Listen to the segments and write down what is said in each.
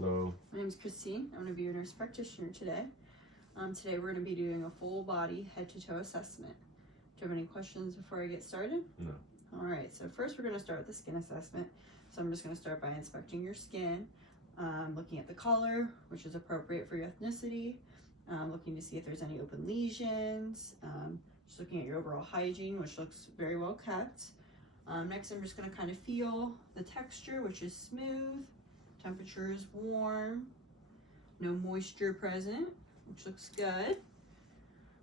Hello. My name is Christine. I'm going to be your nurse practitioner today. Today we're going to be doing a full body head to toe assessment. Do you have any questions before I get started? No. Alright, so first we're going to start with the skin assessment. So I'm just going to start by inspecting your skin, looking at the color, which is appropriate for your ethnicity, looking to see if there's any open lesions, just looking at your overall hygiene, which looks very well kept. Next I'm just going to kind of feel the texture, which is smooth. Temperature is warm, no moisture present, which looks good.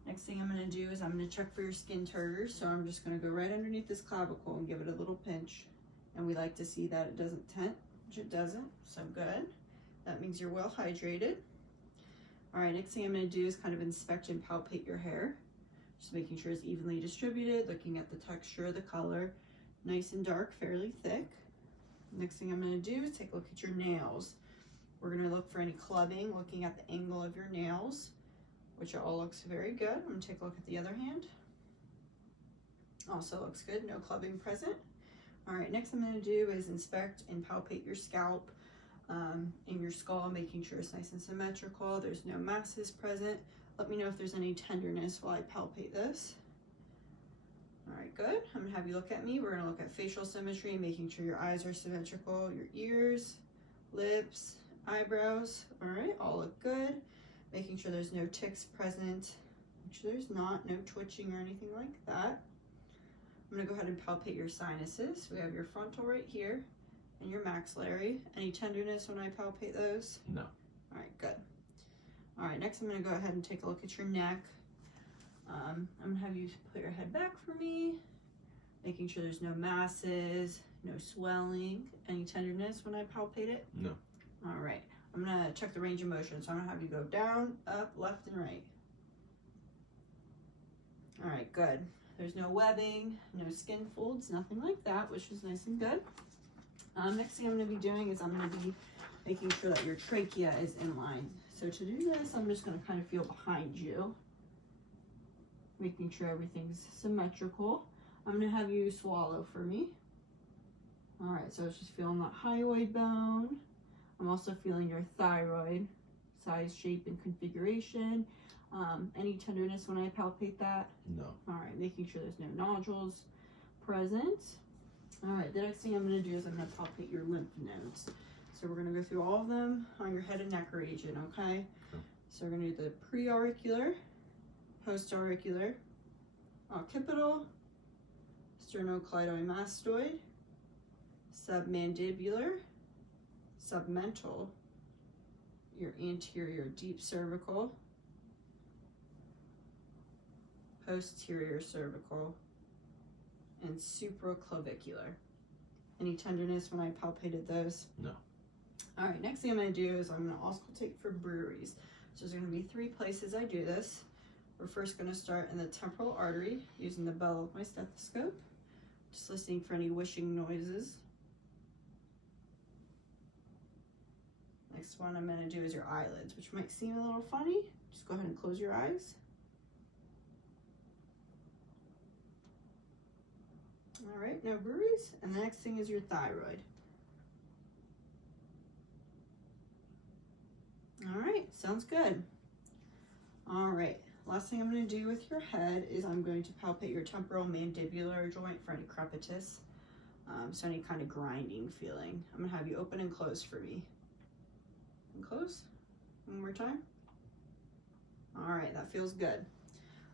Next thing I'm going to do is I'm going to check for your skin turgors. So I'm just going to go right underneath this clavicle and give it a little pinch. And we like to see that it doesn't tent, which it doesn't, so good. That means you're well hydrated. All right, next thing I'm going to do is kind of inspect and palpate your hair. Just making sure it's evenly distributed, looking at the texture, the color, nice and dark, fairly thick. Next thing I'm going to do is take a look at your nails. We're going to look for any clubbing, looking at the angle of your nails, which all looks very good. I'm going to take a look at the other hand. Also looks good, no clubbing present. All right, next I'm going to do is inspect and palpate your scalp and your skull, making sure it's nice and symmetrical. There's no masses present. Let me know if there's any tenderness while I palpate this. All right, good. I'm gonna have you look at me. We're gonna look at facial symmetry, making sure your eyes are symmetrical, your ears, lips, eyebrows. All right, all look good. Making sure there's no tics present, which there's not, no twitching or anything like that. I'm gonna go ahead and palpate your sinuses. We have your frontal right here and your maxillary. Any tenderness when I palpate those? No. All right, good. All right, next I'm gonna go ahead and take a look at your neck. I'm gonna have you put your head back for me, making sure there's no masses, no swelling, any tenderness when I palpate it? No. All right, I'm gonna check the range of motion. So I'm gonna have you go down, up, left, and right. All right, good. There's no webbing, no skin folds, nothing like that, which is nice and good. Next thing I'm gonna be doing is I'm gonna be making sure that your trachea is in line. So to do this, I'm just gonna kind of feel behind you, making sure everything's symmetrical. I'm gonna have you swallow for me. All right, so it's just feeling that hyoid bone. I'm also feeling your thyroid size, shape, and configuration. Any tenderness when I palpate that? No. All right, making sure there's no nodules present. All right, the next thing I'm gonna do is I'm gonna palpate your lymph nodes. So we're gonna go through all of them on your head and neck region, okay? So we're gonna do the preauricular, postauricular, occipital, sternocleidomastoid, submandibular, submental, your anterior deep cervical, posterior cervical, and supraclavicular. Any tenderness when I palpated those? No. All right, next thing I'm gonna do is I'm gonna auscultate for breweries. So there's gonna be 3 places I do this. We're first going to start in the temporal artery using the bell of my stethoscope, just listening for any whooshing noises. Next one I'm going to do is your eyelids, which might seem a little funny. Just go ahead and close your eyes. All right, no breweries. And the next thing is your thyroid. All right, sounds good. All right. Last thing I'm going to do with your head is I'm going to palpate your temporal mandibular joint for any crepitus, so any kind of grinding feeling. I'm going to have you open and close for me. And close. One more time. All right, that feels good.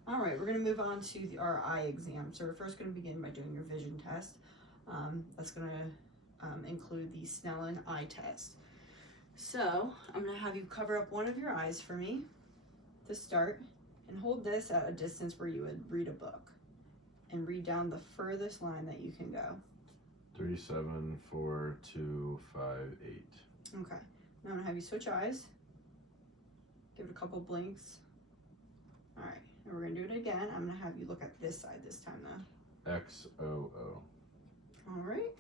All right, we're going to move on to our eye exam. So we're first going to begin by doing your vision test. That's going to include the Snellen eye test. So I'm going to have you cover up one of your eyes for me to start. And hold this at a distance where you would read a book. And read down the furthest line that you can go. 37, 4, 2, 5, 8. Okay. Now I'm gonna have you switch eyes. Give it a couple blinks. All right. And we're gonna do it again. I'm gonna have you look at this side this time though. XOO. All right.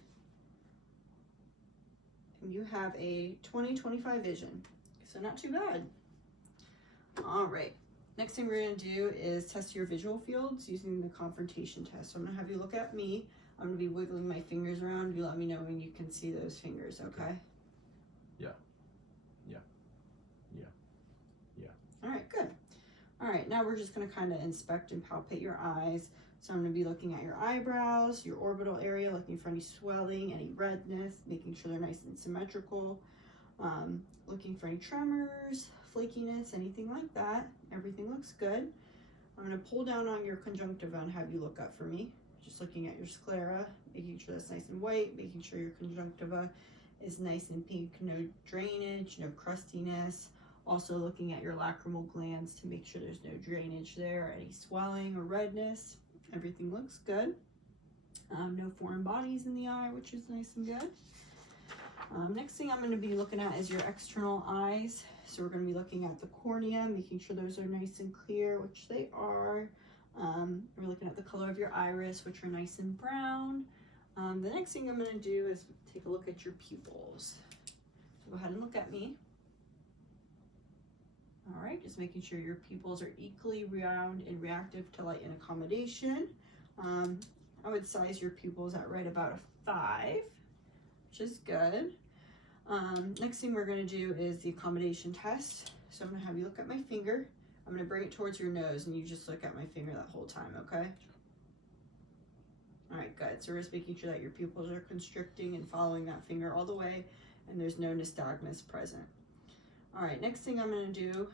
And you have a 20/25 vision. So not too bad. All right. Next thing we're going to do is test your visual fields using the confrontation test. So I'm going to have you look at me. I'm going to be wiggling my fingers around. You let me know when you can see those fingers, okay? Yeah. All right, good. All right, now we're just gonna kind of inspect and palpate your eyes. So I'm gonna be looking at your eyebrows, your orbital area, looking for any swelling, any redness, making sure they're nice and symmetrical. Looking for any tremors, flakiness, anything like that. Everything looks good. I'm gonna pull down on your conjunctiva and have you look up for me. Just looking at your sclera, making sure that's nice and white, making sure your conjunctiva is nice and pink, no drainage, no crustiness. Also looking at your lacrimal glands to make sure there's no drainage there, any swelling or redness. Everything looks good. No foreign bodies in the eye, which is nice and good. Next thing I'm going to be looking at is your external eyes. So we're going to be looking at the cornea, making sure those are nice and clear, which they are. We're looking at the color of your iris, which are nice and brown. The next thing I'm going to do is take a look at your pupils. So go ahead and look at me. All right, just making sure your pupils are equally round and reactive to light and accommodation. I would size your pupils at right about a 5, which is good. Next thing we're going to do is the accommodation test. So I'm going to have you look at my finger. I'm going to bring it towards your nose and you just look at my finger that whole time, okay? All right, good. So we're just making sure that your pupils are constricting and following that finger all the way and there's no nystagmus present. All right, next thing I'm going to do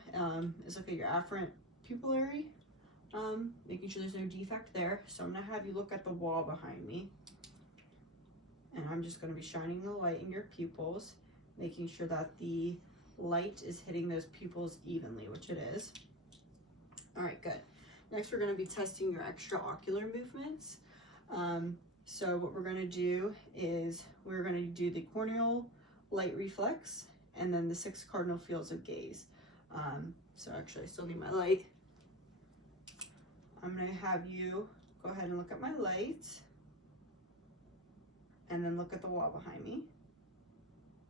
is look at your afferent pupillary, making sure there's no defect there. So I'm going to have you look at the wall behind me. And I'm just going to be shining the light in your pupils, making sure that the light is hitting those pupils evenly, which it is. All right, good. Next, we're going to be testing your extraocular movements. So what we're going to do is we're going to do the corneal light reflex and then the 6 cardinal fields of gaze. So actually I still need my light. I'm going to have you go ahead and look at my light and then look at the wall behind me.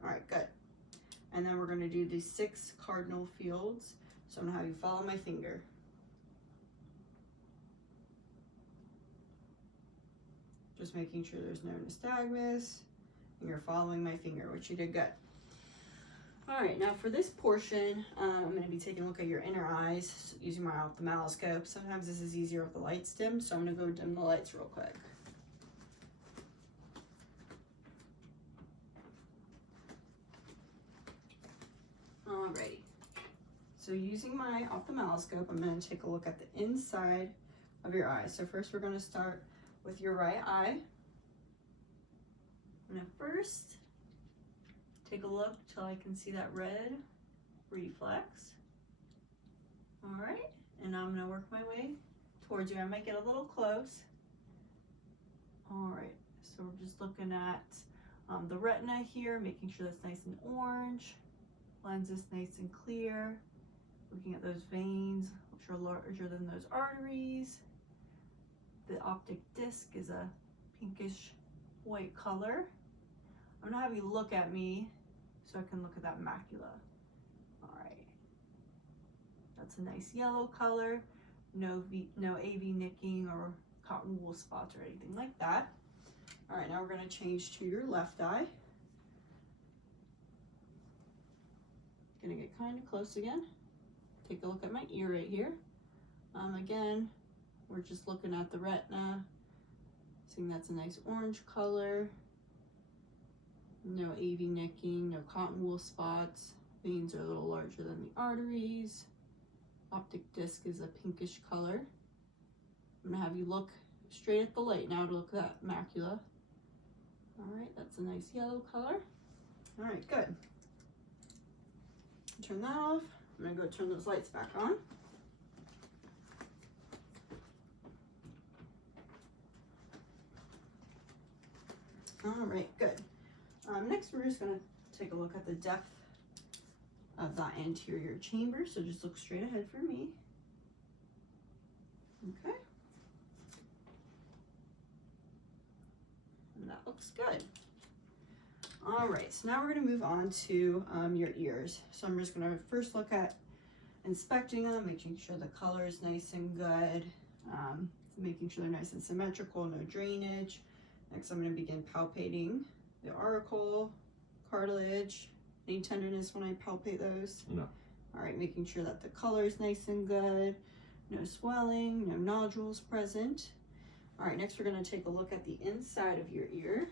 All right, good. And then we're going to do the 6 cardinal fields. So I'm going to have you follow my finger. Just making sure there's no nystagmus and you're following my finger, which you did good. All right, now for this portion, I'm going to be taking a look at your inner eyes using my ophthalmoscope. Sometimes this is easier with the lights dimmed, so I'm going to go dim the lights real quick. Alrighty, so using my ophthalmoscope, I'm going to take a look at the inside of your eye. So first we're going to start with your right eye. I'm going to first take a look till I can see that red reflex. All right, and I'm going to work my way towards you. I might get a little close. All right, so we're just looking at the retina here, making sure that's nice and orange. Lens is nice and clear. Looking at those veins, which are larger than those arteries. The optic disc is a pinkish white color. I'm gonna have you look at me so I can look at that macula. All right, that's a nice yellow color. No AV nicking or cotton wool spots or anything like that. All right, now we're gonna change to your left eye. Gonna get kind of close again. Take a look at my ear right here. Again, we're just looking at the retina, seeing that's a nice orange color. No AV nicking, no cotton wool spots. Veins are a little larger than the arteries. Optic disc is a pinkish color. I'm gonna have you look straight at the light now to look at that macula. All right, that's a nice yellow color. All right, good. Turn that off. I'm gonna go turn those lights back on. All right, good. Next, we're just gonna take a look at the depth of that anterior chamber. So just look straight ahead for me. Okay. And that looks good. All right, so now we're gonna move on to your ears. So I'm just gonna first look at inspecting them, making sure the color is nice and good, making sure they're nice and symmetrical, no drainage. Next, I'm gonna begin palpating the auricle, cartilage. Any tenderness when I palpate those? No. All right, making sure that the color is nice and good. No swelling, no nodules present. All right, next we're gonna take a look at the inside of your ear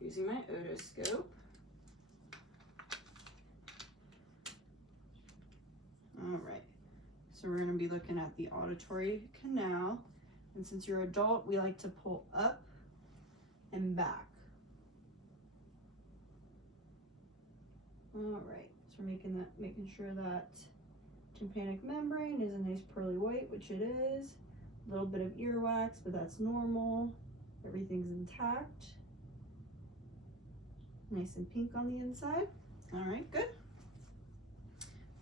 using my otoscope. All right, so we're gonna be looking at the auditory canal. And since you're adult, we like to pull up and back. All right, so we're making sure that tympanic membrane is a nice pearly white, which it is. A little bit of earwax, but that's normal. Everything's intact. Nice and pink on the inside. All right, good.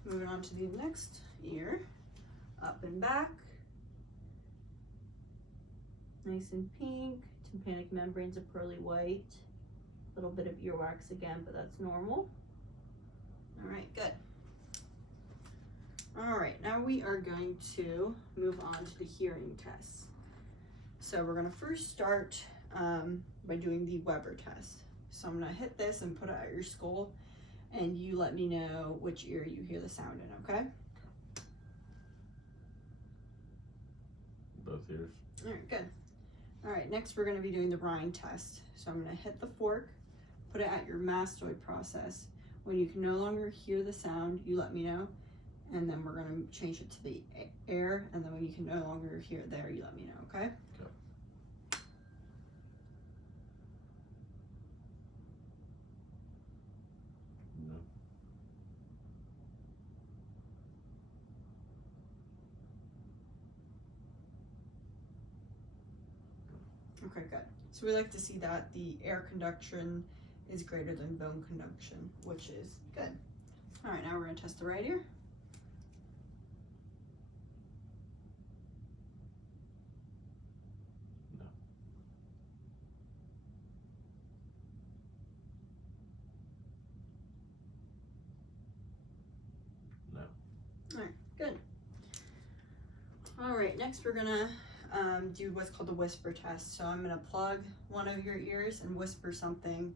Moving on to the next ear. Up and back. Nice and pink. Tympanic membrane's a pearly white. A little bit of earwax again, but that's normal. All right, good. All right, now we are going to move on to the hearing test. So we're gonna first start by doing the Weber test. So I'm gonna hit this and put it at your skull, and you let me know which ear you hear the sound in, okay? Both ears. All right, good. All right, next we're gonna be doing the Rhine test. So I'm gonna hit the fork, put it at your mastoid process. When you can no longer hear the sound, you let me know, and then we're gonna change it to the air, and then when you can no longer hear it there, you let me know, okay? Okay. No. Okay, good. So we like to see that the air conduction is greater than bone conduction, which is good. All right, now we're gonna test the right ear. No. No. All right, good. All right, next we're gonna do what's called the whisper test. So I'm gonna plug one of your ears and whisper something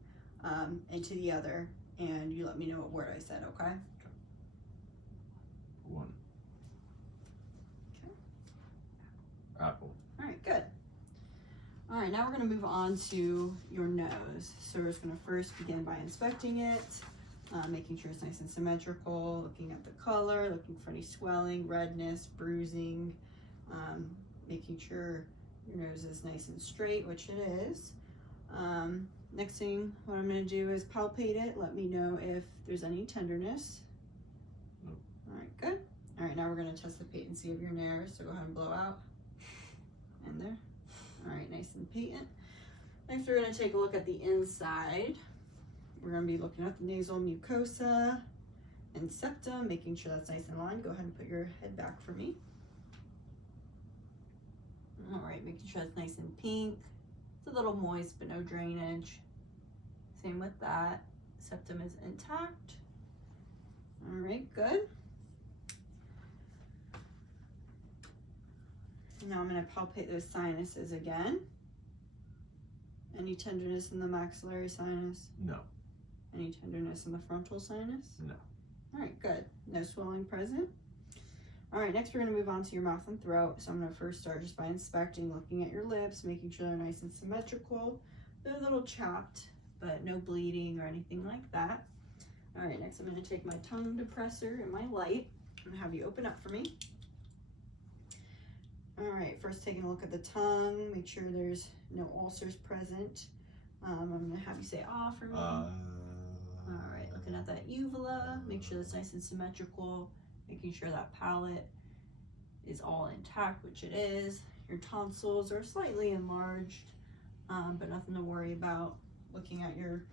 into the other, and you let me know what word I said, okay? One. Okay. Apple. All right, good. All right, now we're gonna move on to your nose. So we're just gonna first begin by inspecting it, making sure it's nice and symmetrical, looking at the color, looking for any swelling, redness, bruising, making sure your nose is nice and straight, which it is. Next thing, what I'm gonna do is palpate it. Let me know if there's any tenderness. Nope. All right, good. All right, now we're gonna test the patency of your nares. So go ahead and blow out. And there. All right, nice and patent. Next, we're gonna take a look at the inside. We're gonna be looking at the nasal mucosa and septum, making sure that's nice and aligned. Go ahead and put your head back for me. All right, making sure it's nice and pink. It's a little moist, but no drainage. Same with that. Septum is intact. All right, good. Now I'm gonna palpate those sinuses again. Any tenderness in the maxillary sinus? No. Any tenderness in the frontal sinus? No. All right, good. No swelling present. All right, next we're gonna move on to your mouth and throat. So I'm gonna first start just by inspecting, looking at your lips, making sure they're nice and symmetrical. They're a little chapped, but no bleeding or anything like that. All right, next I'm gonna take my tongue depressor and my light. I'm gonna have you open up for me. All right, first taking a look at the tongue, make sure there's no ulcers present. I'm gonna have you say ah for me. All right, looking at that uvula, make sure that's nice and symmetrical, making sure that palate is all intact, which it is. Your tonsils are slightly enlarged, but nothing to worry about. Looking at your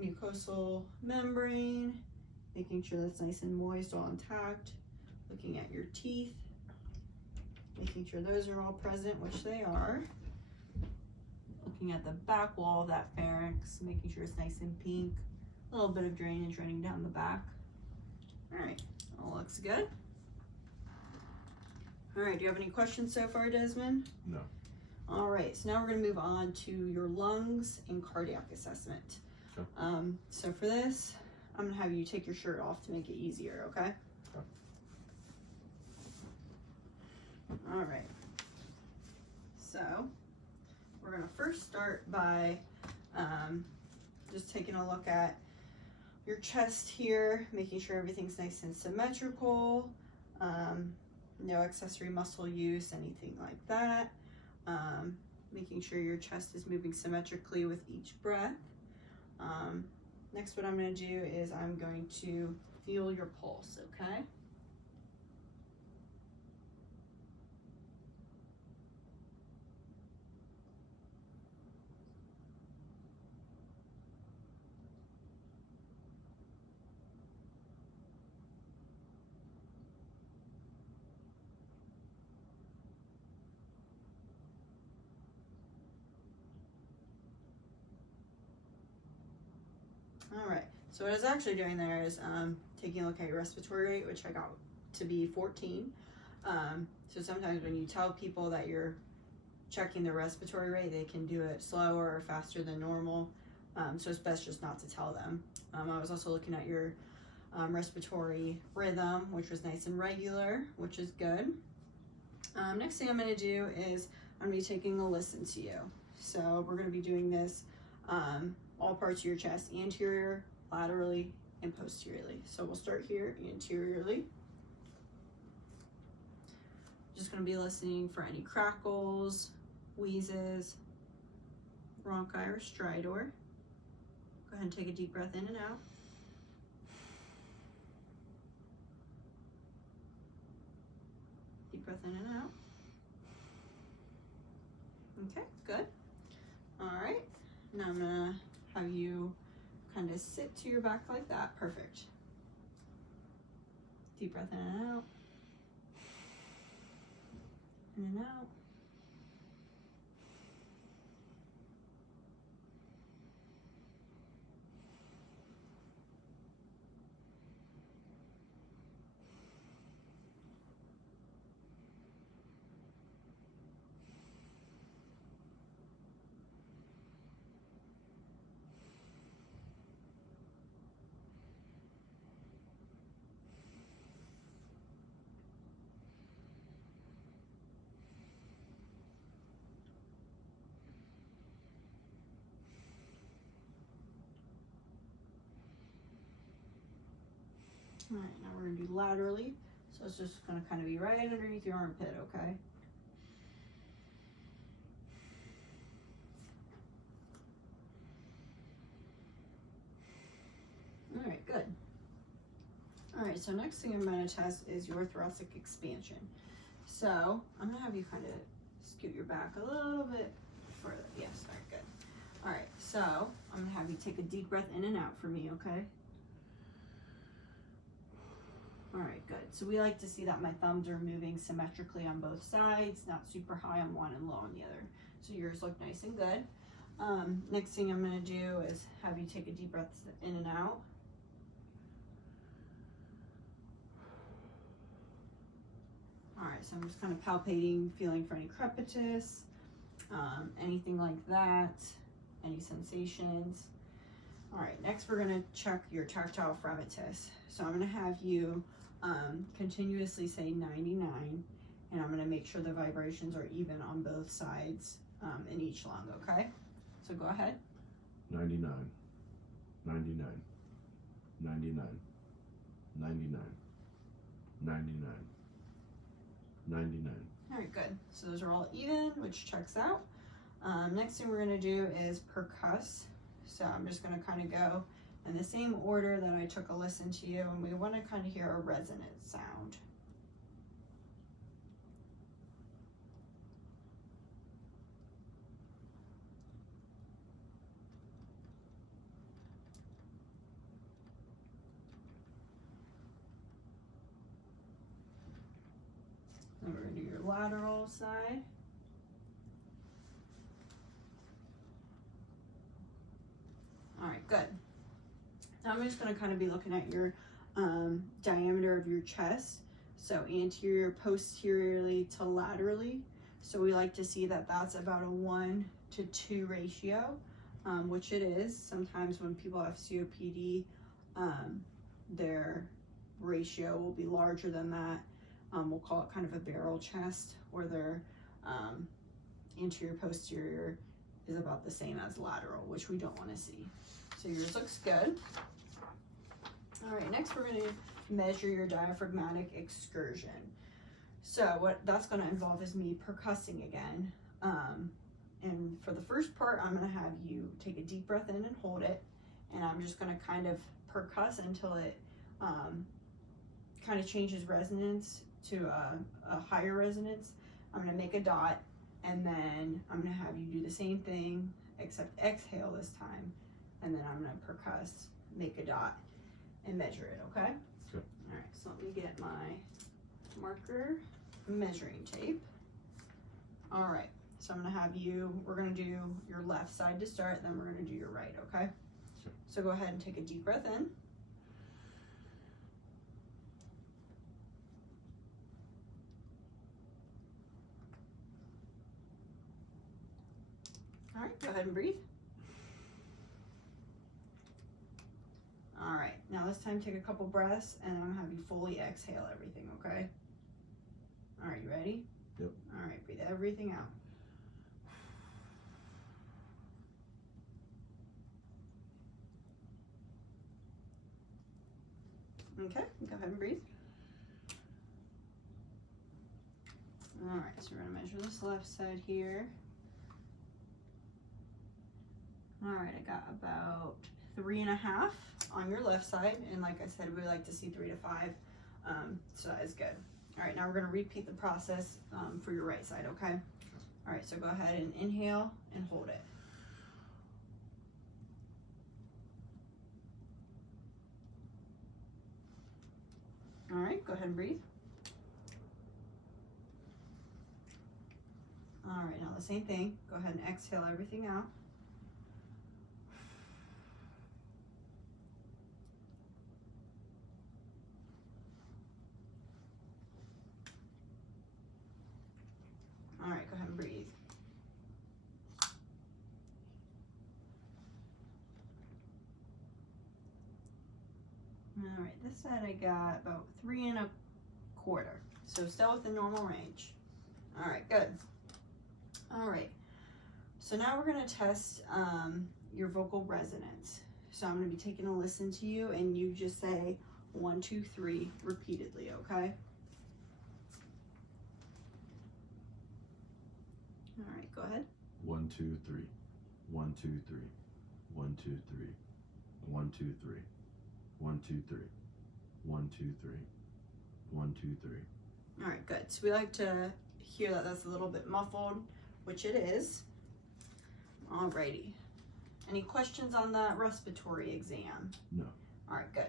mucosal membrane, making sure that's nice and moist, all intact. Looking at your teeth, making sure those are all present, which they are. Looking at the back wall of that pharynx, making sure it's nice and pink. A little bit of drainage running down the back. All right, all looks good. All right, do you have any questions so far, Desmond? No. All right, so now we're gonna move on to your lungs and cardiac assessment. Okay. So for this, I'm gonna have you take your shirt off to make it easier, okay? Okay. All right. So we're gonna first start by just taking a look at your chest here, making sure everything's nice and symmetrical. No accessory muscle use, anything like that. Making sure your chest is moving symmetrically with each breath. Next, what I'm going to do is I'm going to feel your pulse, okay? All right, so what I was actually doing there is taking a look at your respiratory rate, which I got to be 14. So sometimes when you tell people that you're checking their respiratory rate, they can do it slower or faster than normal. So it's best just not to tell them. I was also looking at your respiratory rhythm, which was nice and regular, which is good. Next thing I'm going to do is I'm going to be taking a listen to you. So we're going to be doing this all parts of your chest, anterior, laterally, and posteriorly. So we'll start here anteriorly. Just going to be listening for any crackles, wheezes, bronchi, or stridor. Go ahead and take a deep breath in and out. Deep breath in and out. Okay, good. All right, now I'm gonna have you kind of sit to your back like that. Perfect. Deep breath in and out. In and out. All right, now we're gonna do laterally. So it's just gonna kind of be right underneath your armpit, okay? All right, good. All right, so next thing I'm gonna test is your thoracic expansion. So I'm gonna have you kind of scoot your back a little bit further. Yes, all right, good. All right, so I'm gonna have you take a deep breath in and out for me, okay? All right, good. So we like to see that my thumbs are moving symmetrically on both sides, not super high on one and low on the other. So yours look nice and good. Next thing I'm gonna do is have you take a deep breath in and out. All right, so I'm just kind of palpating, feeling for any crepitus, anything like that, any sensations. All right, next we're gonna check your tactile fremitus. So I'm gonna have you continuously say 99, and I'm gonna make sure the vibrations are even on both sides in each lung, okay? So go ahead. 99, 99, 99, 99, 99, 99. All right, good. So those are all even, which checks out. Next thing we're gonna do is percuss. So I'm just gonna kind of go in the same order that I took a listen to you, and we wanna kind of hear a resonant sound. Then we're gonna do your lateral side. All right, good. Now I'm just gonna kind of be looking at your diameter of your chest. So anterior, posteriorly to laterally. So we like to see that that's about a 1:2 ratio, which it is. Sometimes when people have COPD, their ratio will be larger than that. We'll call it kind of a barrel chest, where their anterior posterior is about the same as lateral, which we don't want to see. So yours looks good. All right, next we're going to measure your diaphragmatic excursion. So what that's going to involve is me percussing again. And for the first part, I'm going to have you take a deep breath in and hold it. And I'm just going to kind of percuss until it kind of changes resonance to a higher resonance. I'm going to make a dot, and then I'm going to have you do the same thing, except exhale this time. And then I'm going to percuss, make a dot, and measure it, okay? Sure. All right, so let me get my marker measuring tape. All right, so I'm going to have you, we're going to do your left side to start, then we're going to do your right, okay? Sure. So go ahead and take a deep breath in. All right, go ahead and breathe. All right, now this time take a couple breaths, and I'm gonna have you fully exhale everything, okay? All right, you ready? Yep. All right, breathe everything out. Okay, go ahead and breathe. All right, so we're gonna measure this left side here. All right, I got about 3.5 on your left side, and like I said, we like to see 3 to 5, so that is good. All right, now we're gonna repeat the process for your right side, okay? All right, so go ahead and inhale and hold it. All right, go ahead and breathe. All right, now the same thing. Go ahead and exhale everything out. All right, go ahead and breathe. All right, this side I got about 3.25, so still within normal range. All right, good. All right, so now we're gonna test your vocal resonance. So I'm gonna be taking a listen to you, and you just say 1, 2, 3 repeatedly, okay? All right, go ahead. 1, 2, 3. 1, 2, 3. 1, 2, 3. 1, 2, 3. 1, 2, 3. 1, 2, 3. 1, 2, 3. All right, good. So we like to hear that that's a little bit muffled, which it is. All righty. Any questions on that respiratory exam? No. All right, good.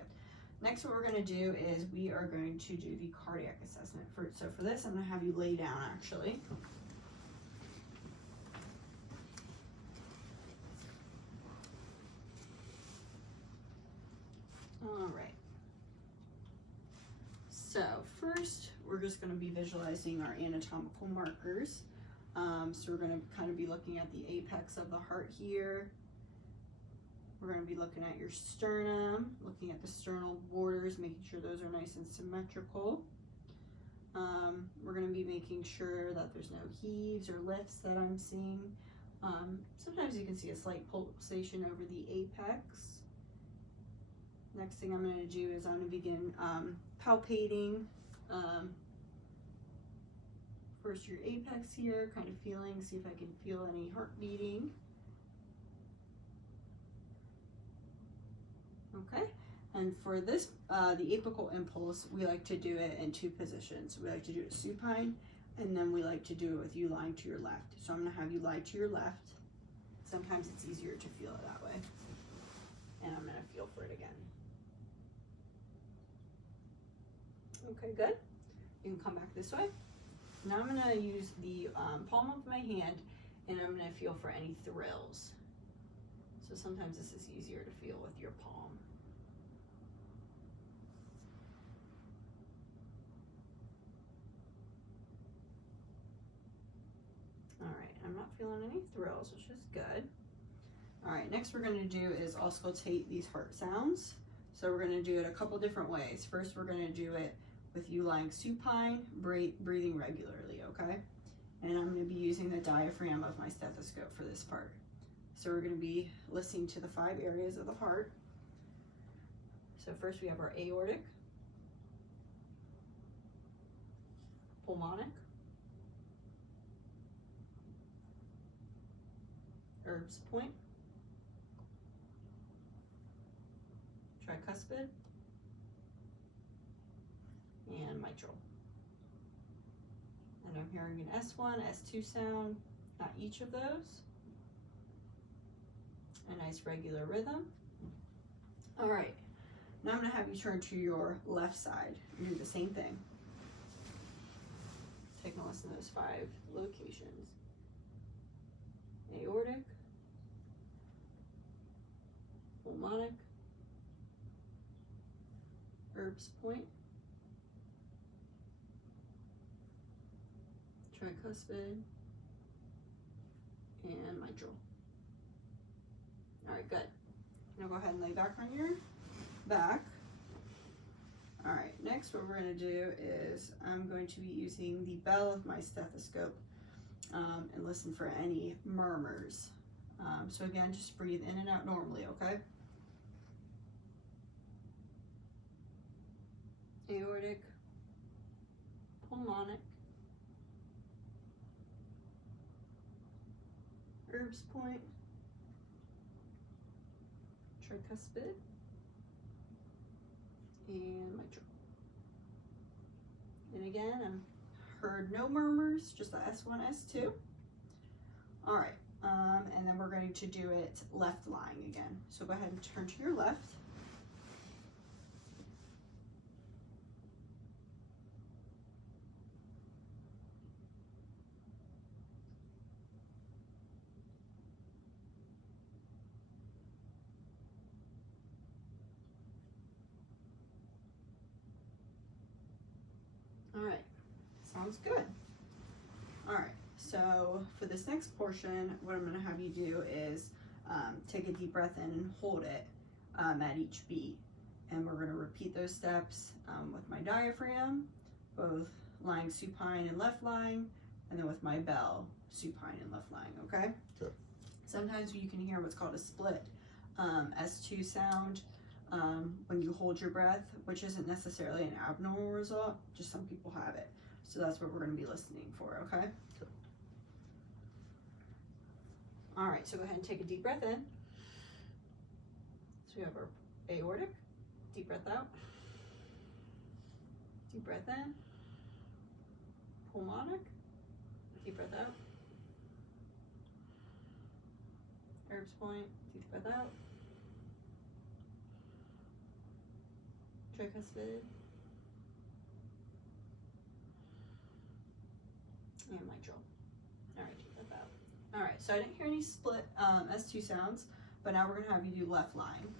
Next, what we're going to do is we are going to do the cardiac assessment. So for this, I'm going to have you lay down, actually. All right. So first, we're just going to be visualizing our anatomical markers. So we're going to kind of be looking at the apex of the heart here. We're going to be looking at your sternum, looking at the sternal borders, making sure those are nice and symmetrical. We're going to be making sure that there's no heaves or lifts that I'm seeing. Sometimes you can see a slight pulsation over the apex. Next thing I'm going to do is I'm going to begin palpating first your apex here, kind of feeling, see if I can feel any heart beating. Okay, and for this, the apical impulse, we like to do it in 2 positions. We like to do it supine, and then we like to do it with you lying to your left. So I'm going to have you lie to your left. Sometimes it's easier to feel it that way. And I'm going to feel for it again. Okay, good. You can come back this way. Now I'm going to use the palm of my hand, and I'm going to feel for any thrills. So sometimes this is easier to feel with your palm. All right, I'm not feeling any thrills, which is good. All right, next we're going to do is auscultate these heart sounds. So we're going to do it a couple different ways. First, we're going to do it with you lying supine, breathing regularly, okay? And I'm going to be using the diaphragm of my stethoscope for this part. So we're going to be listening to the 5 areas of the heart. So first we have our aortic, pulmonic, Erb's point, tricuspid, and mitral. And I'm hearing an S1, S2 sound, not each of those. A nice regular rhythm. All right, now I'm gonna have you turn to your left side and do the same thing. Take a listen to those 5 locations. Aortic, pulmonic, Erb's point, tricuspid, and mitral. All right, good. Now go ahead and lay back on your back. All right, next what we're going to do is I'm going to be using the bell of my stethoscope and listen for any murmurs. So again, just breathe in and out normally, okay? Aortic, pulmonic, Erb's point, tricuspid, and mitral. And again, I heard no murmurs, just the S1, S2. All right, and then we're going to do it left lying again. So go ahead and turn to your left. All right, sounds good. All right, so for this next portion, what I'm gonna have you do is take a deep breath in and hold it at each beat. And we're gonna repeat those steps with my diaphragm, both lying supine and left lying, and then with my bell, supine and left lying, okay? Okay. Sometimes you can hear what's called a split S2 sound when you hold your breath, which isn't necessarily an abnormal result, just some people have it. So that's what we're going to be listening for, okay? Okay. All right, so go ahead and take a deep breath in. So we have our aortic, deep breath out. Deep breath in. Pulmonic, deep breath out. Erb's point, deep breath out. Tricuspid. And mitral. All right, deep breath out. All right, so I didn't hear any split S2 sounds, but now we're gonna have you do left lying.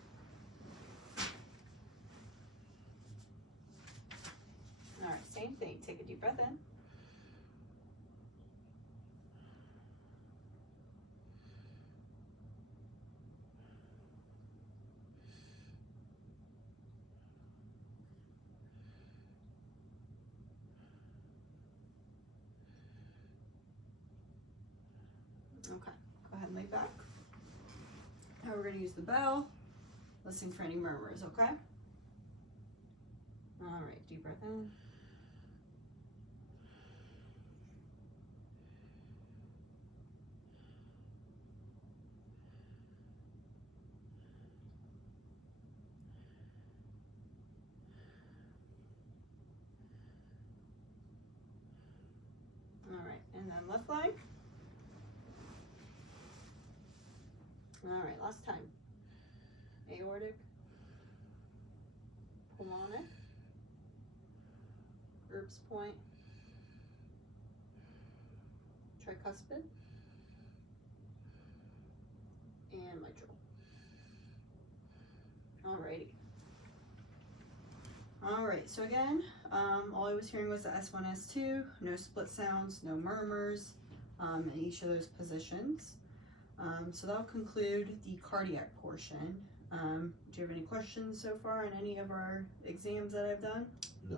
All right, same thing. Take a deep breath in. Okay, go ahead and lay back. Now we're going to use the bell, listening for any murmurs, okay? All right, deep breath in. All right, and then left leg. All right, last time. Aortic, pulmonic, Erb's point, tricuspid, and mitral. Alrighty. Alright, so again, all I was hearing was the S1, S2, no split sounds, no murmurs in each of those positions. So that'll conclude the cardiac portion Do you have any questions so far on any of our exams that I've done? No.